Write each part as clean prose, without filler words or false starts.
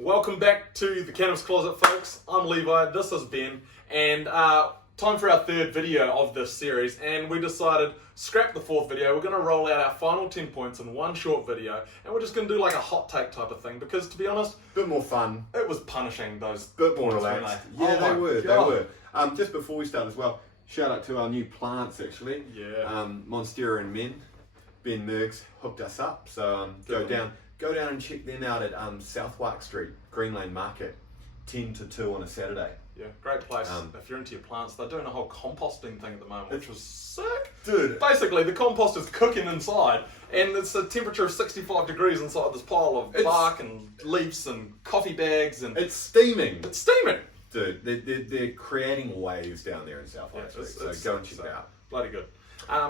Welcome back to the Cannabis Closet, folks. I'm Levi, this is Ben, and time for our third video of this series, and we decided, scrap the fourth video, we're going to roll out our final 10 points in one short video, and we're just going to do like a hot take type of thing, because to be honest, bit more fun, it was punishing those bit more points, relaxed. weren't they? Yeah, Oh they were. Just before we start as well, shout out to our new plants actually. Yeah. Monstera and Men, Ben Mergs hooked us up, so go down and check them out at Southwark Street, Green Lane Market, 10 to 2 on a Saturday. Yeah, great place if you're into your plants. They're doing a whole composting thing at the moment, which was sick. Dude. Basically, the compost is cooking inside, and it's a temperature of 65 degrees inside this pile of bark and leaves and coffee bags, and it's steaming. It's steaming. Dude, they're creating waves down there in Southwark Street, so go and check it out. Bloody good.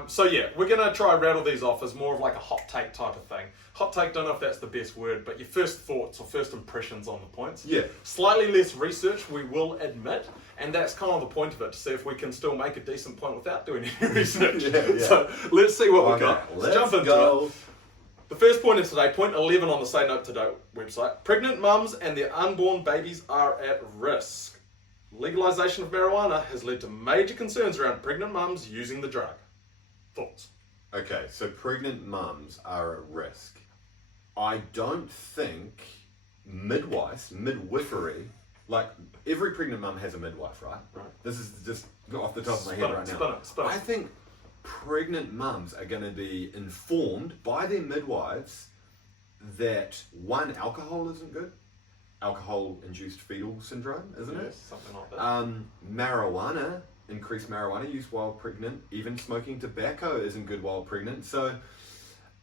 So yeah, we're going to try and rattle these off as more of like a hot take type of thing. Hot take, don't know if that's the best word, but your first thoughts or first impressions on the points. Yeah. Slightly less research, we will admit, and that's kind of the point of it, to see if we can still make a decent point without doing any research. Yeah. So let's see what we've got. Let's jump into it. The first point is today, point 11 on the Say Note Today website. Pregnant mums and their unborn babies are at risk. Legalization of marijuana has led to major concerns around pregnant mums using the drug. Thoughts? Okay, so pregnant mums are at risk. I don't think midwifery, like every pregnant mum has a midwife, right? Right. This is just off the top of my head right now. Spin it. I think pregnant mums are going to be informed by their midwives that one, alcohol isn't good. Alcohol-induced fetal syndrome, isn't it? Something like that. Increased marijuana use while pregnant, even smoking tobacco isn't good while pregnant. So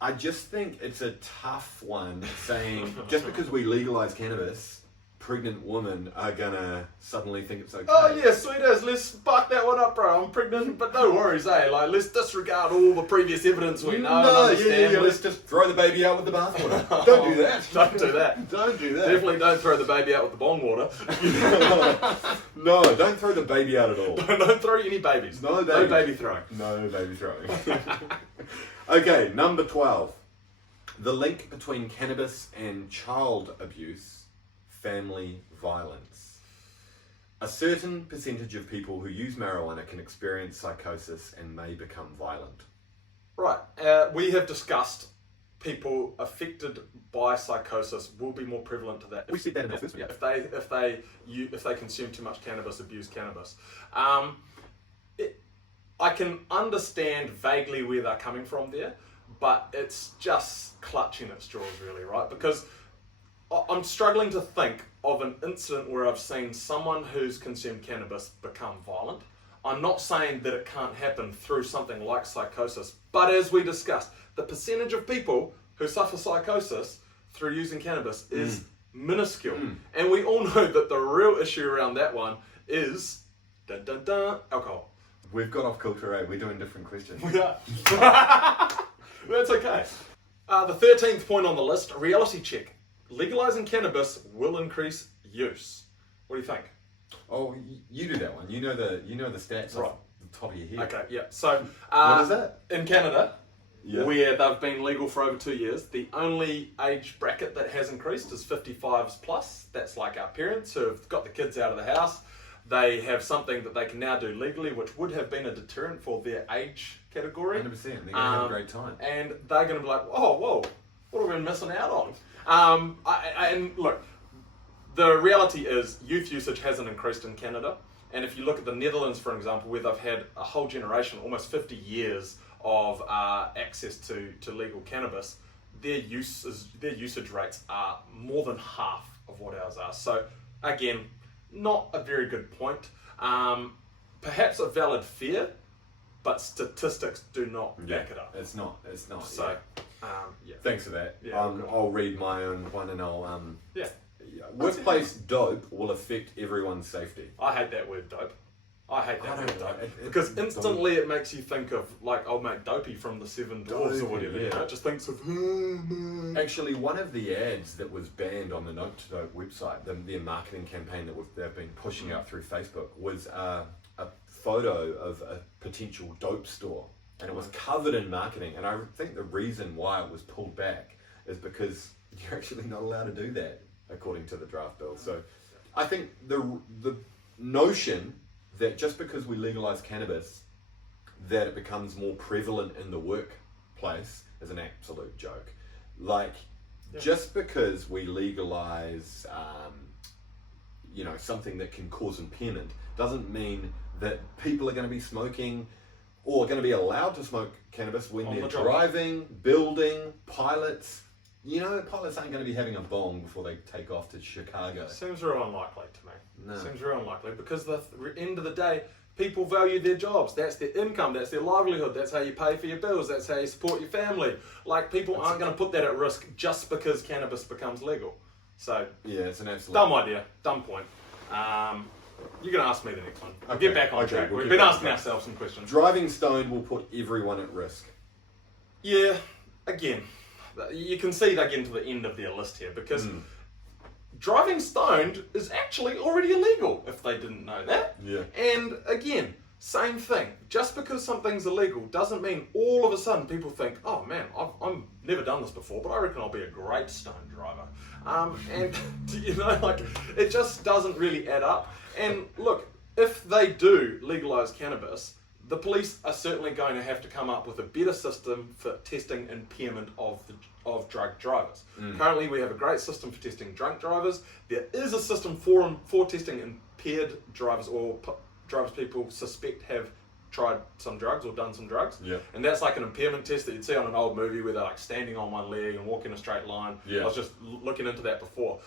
I just think it's a tough one saying just because we legalize cannabis, pregnant women are gonna suddenly think it's okay. Oh yeah, sweet as, let's spark that one up, bro. I'm pregnant, but no worries, eh? Like, let's disregard all the previous evidence we know and understand. Yeah, let's just throw the baby out with the bathwater. Don't do that. Don't do that. Don't do that. Definitely don't throw the baby out with the bong water. No, don't throw the baby out at all. Don't throw any babies. No baby throwing. No baby throwing. Okay, number 12. The link between cannabis and child abuse, family violence. A certain percentage of people who use marijuana can experience psychosis and may become violent. Right. We have discussed people affected by psychosis will be more prevalent to that. We said that in the first video. If they consume too much cannabis, abuse cannabis. I can understand vaguely where they're coming from there, but it's just clutching at straws, really, right? Because I'm struggling to think of an incident where I've seen someone who's consumed cannabis become violent. I'm not saying that it can't happen through something like psychosis, but as we discussed, the percentage of people who suffer psychosis through using cannabis is minuscule. And we all know that the real issue around that one is alcohol. We've got off kilter, eh? We're doing different questions. We are. That's okay. The 13th point on the list, a reality check. Legalizing cannabis will increase use. What do you think? Oh, you do that one. You know the stats Right. off the top of your head. Okay, yeah. So, What is that? in Canada, Yeah. where they've been legal for over 2 years, the only age bracket that has increased is 55s plus. That's like our parents who have got the kids out of the house. They have something that they can now do legally, which would have been a deterrent for their age category. 100%. They're going to have a great time. And they're going to be like, oh, whoa, what have we been missing out on? And look, the reality is youth usage hasn't increased in Canada. And if you look at the Netherlands, for example, where they've had a whole generation, almost 50 years of access to legal cannabis, their usage rates are more than half of what ours are. So again, not a very good point. Perhaps a valid fear, but statistics do not back it up. It's not. So, yeah. Thanks for that. Yeah, I'll read my own one and I'll yeah. Workplace dope will affect everyone's safety. I hate that word dope. I hate that word dope. It- Because instantly it makes you think of like old mate Dopey from the Seven Dwarfs or Dopey, whatever. yeah. You know? It just thinks of Actually, one of the ads that was banned on the Note to Dope website, their marketing campaign that they've been pushing out through Facebook, was a photo of a potential dope store. And it was covered in marketing. And I think the reason why it was pulled back is because you're actually not allowed to do that according to the draft bill. So I think the notion that just because we legalize cannabis, that it becomes more prevalent in the workplace is an absolute joke. Like, just because we legalize, something that can cause impairment doesn't mean that people are going to be smoking or going to be allowed to smoke cannabis when they're driving, building, pilots. Pilots aren't going to be having a bong before they take off to Chicago. Seems real unlikely to me. No. Seems real unlikely because the end of the day, people value their jobs. That's their income. That's their livelihood. That's how you pay for your bills. That's how you support your family. Like, people aren't going to put that at risk just because cannabis becomes legal. So, yeah, it's an absolute dumb idea, dumb point. You're going to ask me the next one. We'll Okay, get back on okay, track. we'll We've get been back on asking track. ourselves some questions. Driving stoned will put everyone at risk. Yeah, again, you can see they get into the end of their list here because driving stoned is actually already illegal, if they didn't know that. Yeah. And again, same thing. Just because something's illegal doesn't mean all of a sudden people think, oh man, I've never done this before, but I reckon I'll be a great stoned driver. And it just doesn't really add up. And look, if they do legalize cannabis, the police are certainly going to have to come up with a better system for testing impairment of drug drivers. Currently, we have a great system for testing drunk drivers. There is a system for testing impaired drivers or drivers people suspect have tried some drugs or done some drugs. Yeah. And that's like an impairment test that you'd see on an old movie where they're like standing on one leg and walking a straight line. Yeah. I was just looking into that before.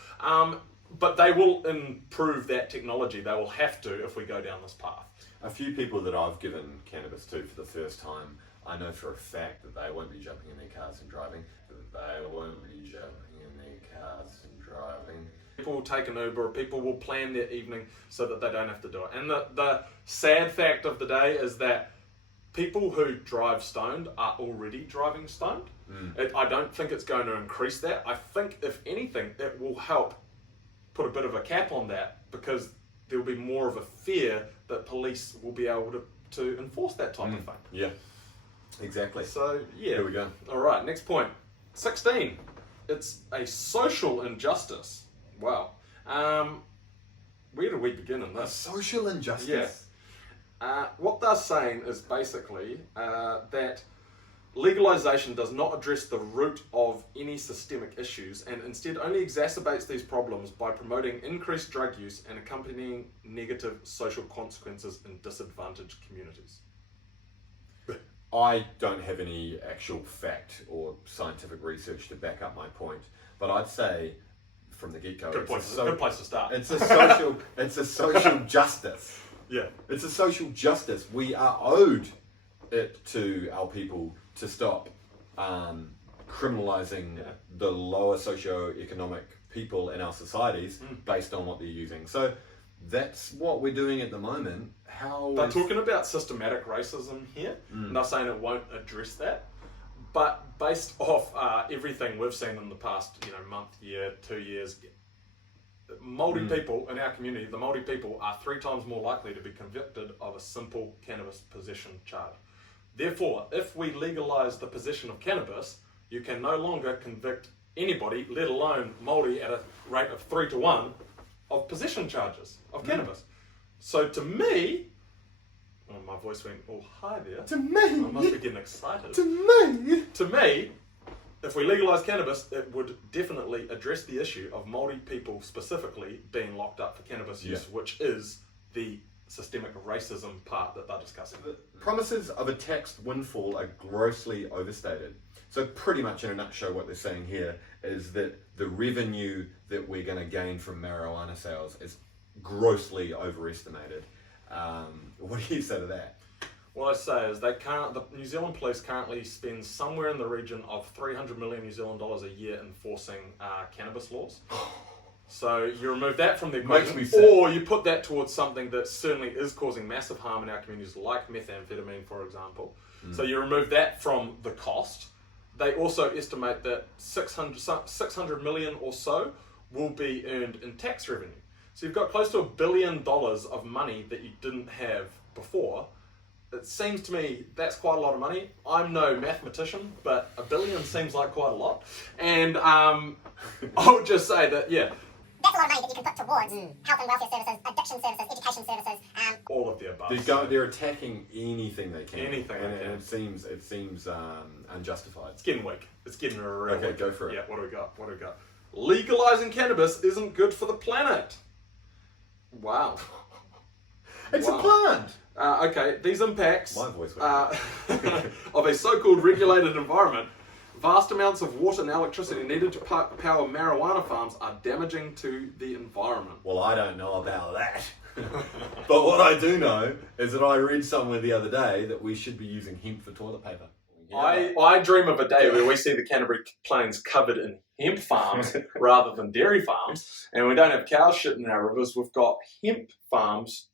But they will improve that technology. They will have to if we go down this path. A few people that I've given cannabis to for the first time, I know for a fact that they won't be jumping in their cars and driving. They won't be jumping in their cars and driving. People will take an Uber, or people will plan their evening so that they don't have to do it. And the sad fact of the day is that people who drive stoned are already driving stoned. I don't think it's going to increase that. I think, if anything, it will help put a bit of a cap on that, because there will be more of a fear that police will be able to enforce that type of thing. Yeah, exactly. So, yeah. Here we go. All right, next point. 16. It's a social injustice. Wow. Where do we begin in this? Social injustice. Yeah. What they're saying is basically that legalization does not address the root of any systemic issues and instead only exacerbates these problems by promoting increased drug use and accompanying negative social consequences in disadvantaged communities. I don't have any actual fact or scientific research to back up my point, but I'd say from the get-go, Good place to start. it's a social justice. Yeah. It's a social justice. We are owed it to our people to stop criminalizing the lower socioeconomic people in our societies based on what they're using. So that's what we're doing at the moment. They're talking about systematic racism here, and they're saying it won't address that. But based off everything we've seen in the past, month, year, 2 years, Māori people in our community, the Māori people are 3 times more likely to be convicted of a simple cannabis possession charge. Therefore, if we legalise the possession of cannabis, you can no longer convict anybody, let alone Māori, at a rate of 3 to 1 of possession charges of cannabis. So to me, my voice went all high there. To me, I must be getting excited. To me, if we legalise cannabis, it would definitely address the issue of Māori people specifically being locked up for cannabis use, which is the systemic racism part that they're discussing. The promises of a taxed windfall are grossly overstated. So pretty much in a nutshell, what they're saying here is that the revenue that we're going to gain from marijuana sales is grossly overestimated. What do you say to that? What I say is the New Zealand police currently spend somewhere in the region of 300 million New Zealand dollars a year enforcing cannabis laws. So you remove that from the equation, or you put that towards something that certainly is causing massive harm in our communities, like methamphetamine, for example. So you remove that from the cost. They also estimate that 600 million or so will be earned in tax revenue. So you've got close to $1 billion of money that you didn't have before. It seems to me that's quite a lot of money. I'm no mathematician, but $1 billion seems like quite a lot. And I would just say that, That's a lot of money that you can put towards health and welfare services, addiction services, education services. All of the above. They're attacking anything they can. Anything and, they can. and it seems unjustified. It's getting weak. It's getting real Okay, weak. go for it. Yeah, what do we got? Legalizing cannabis isn't good for the planet. Wow. It's a plant. Okay, these impacts My voice went of a so-called regulated environment, vast amounts of water and electricity needed to power marijuana farms are damaging to the environment. Well, I don't know about that. But what I do know is that I read somewhere the other day that we should be using hemp for toilet paper. I dream of a day where we see the Canterbury Plains covered in hemp farms rather than dairy farms, and we don't have cows shitting in our rivers. We've got hemp farms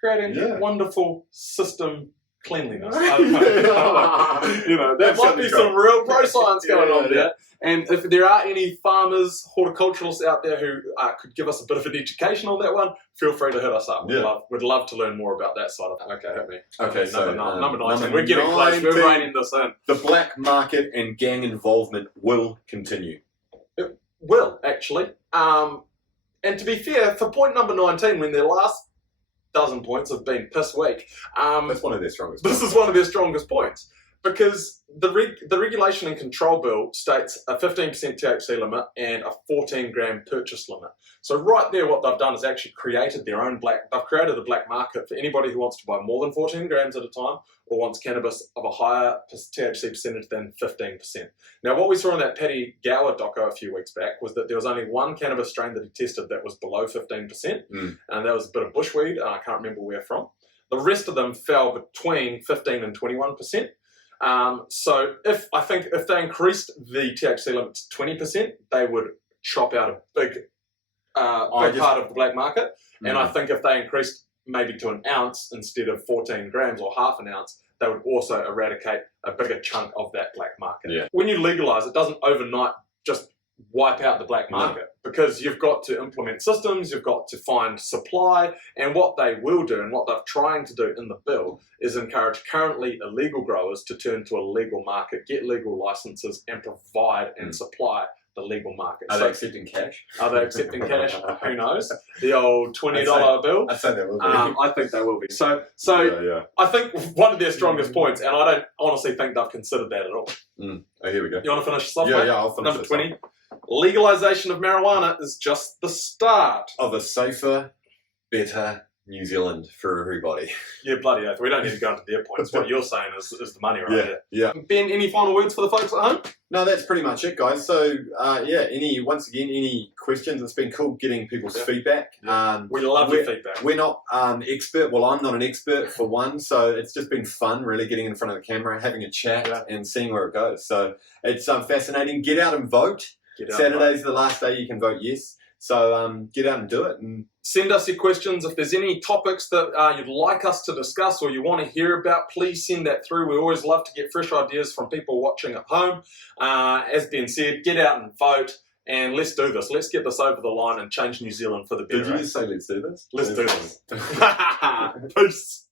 creating wonderful system cleanliness. I don't know. You know, there might be some real pro science going on there. And if there are any farmers, horticulturalists out there who could give us a bit of an education on that one, feel free to hit us up. We'd love to learn more about that side of it. Okay, hit me. Okay, so number 19. We're getting close. We're reining this in. The black market and gang involvement will continue. It will, actually. And to be fair, for point number 19, when their last dozen points have been piss weak, That's one of their strongest this is one of their strongest points. Because the Regulation and Control Bill states a 15% THC limit and a 14 gram purchase limit. So right there, what they've done is actually created their own they've created a black market for anybody who wants to buy more than 14 grams at a time or wants cannabis of a higher THC percentage than 15%. Now, what we saw in that Paddy Gower doco a few weeks back was that there was only one cannabis strain that he tested that was below 15%, and that was a bit of bushweed, I can't remember where from. The rest of them fell between 15 and 21%. So if they increased the THC limit to 20%, they would chop out a big part of the black market. And I think if they increased maybe to an ounce instead of 14 grams or half an ounce, they would also eradicate a bigger chunk of that black market. Yeah. When you legalize, it doesn't overnight just wipe out the black market because you've got to implement systems, you've got to find supply, and what they will do and what they're trying to do in the bill is encourage currently illegal growers to turn to a legal market, get legal licenses, and provide and supply the legal market. Are they accepting cash? Are they accepting cash? Who knows? The old $20 bill? I'd say they will be. I think they will be. So I think one of their strongest points, and I don't honestly think they've considered that at all. Oh, here we go. You want to finish this off, Yeah, mate? yeah, I'll finish Number this 20. Legalization of marijuana is just the start of a safer, better New Zealand for everybody. Yeah, bloody oath. We don't need to go into their points. What you're saying is the money right there. Yeah. Ben, any final words for the folks at home? No, that's pretty much it, guys. So, once again, any questions? It's been cool getting people's feedback. We love your feedback. We're not expert. Well, I'm not an expert for one, so it's just been fun, really, getting in front of the camera, having a chat, and seeing where it goes. So it's fascinating. Get out and vote. Saturday's the last day you can vote yes. So get out and do it. And send us your questions. If there's any topics that you'd like us to discuss or you want to hear about, please send that through. We always love to get fresh ideas from people watching at home. As Ben said, get out and vote, and let's do this. Let's get this over the line and change New Zealand for the better. did you just say let's do this? Let's do this. Peace.